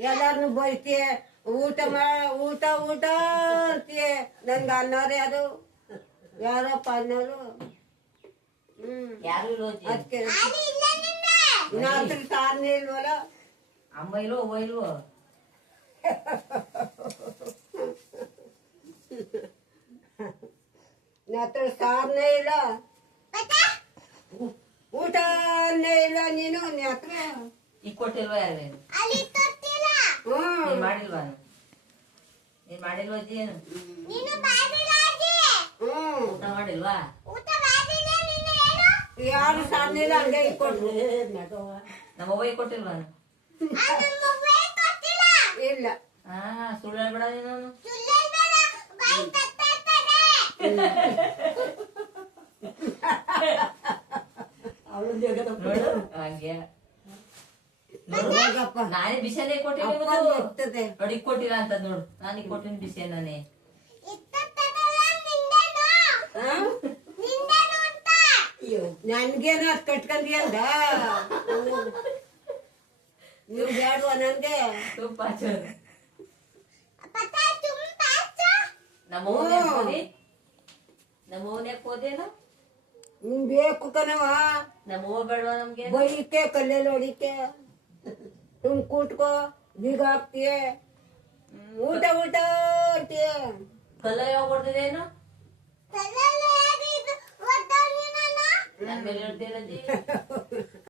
ಎಲ್ಲಾರನು ಬೈತೀಯ ಊಟ ಊಟ ಊಟ ಅಂತೀಯ ನನ್ಗೆ ಅನ್ನೋರು ಯಾರು ಯಾರಪ್ಪ ಅನ್ನೋರು ಅದಕ್ಕೆ ನಾತ್ರ ಸಾರನೇ ಇಲ್ವಲ್ಲ ಅಮ್ಮ ಇಲ್ವೋ ಅವ್ವ ಇಲ್ವೋ ನಾತ್ರ ಸಾರನೇ ಇಲ್ಲ ಊಟನೇ ಇಲ್ಲ ನೀನು ಹತ್ರ ಈಗ ಕೊಟ್ಟಿಲ್ವಾ ಯಾರೇನು ಮಾಡಿಲ್ವಾ ನೀನ್ ಮಾಡಿಲ್ವಾ ಅಜ್ಜಿ ಏನು ಊಟ ಮಾಡಿಲ್ವಾ ಯಾರು ಸಾರನೇ ಇಲ್ಲ ಹಂಗೆ ಕೊಟ್ಟು ನಮ್ಮವ್ವ ಕೊಟ್ಟಿಲ್ವಾ ಇಲ್ಲ ಹಾ ಸುಳ್ಳು ಹೇಳ್ಬೇಡ ನೀನು ಹಂಗೆ ನಾನೇ ಬಿಸಿಯನ್ನೇ ಕೊಟ್ಟಿನಿ ನೋಡಿ ಕೊಟ್ಟಿಲ್ಲ ಅಂತ ನೋಡು ನಾನೀಗ ಕೊಟ್ಟಿನಿ ಬಿಸಿಯ ನಾನೇ ನನ್ಗೇನು ಅದ್ ಕಟ್ಕೊಂಡಿ ಅಂದ ನೀವು ಬೇಡವಾ ನನ್ಗೆ ತುಪ್ಪ ನಮ್ಮವನೇ ಹೋದೇನು ನಿನ್ ಬೇಕು ಕಣವ ನಮ್ಮವ್ವ ಬೇಡವಾ ನಮ್ಗೆ ಬೈಕೆ ಕಲ್ಲೆಲ್ಲ ಹೊಡಿಕೆ ಸುಮ್ ಕೂತ್ಕೋ ಬೀಗ ಹಾಕ್ತೀಯ ಊಟ ಊಟ ಅಂತೀಯ ಕಲ್ಲ ಯಾವ ಹೊಡ್ದಿದೇನು ನನ್ ಮೇಲೆ ಹೇಳ್ತೀರಜ್ಜಿ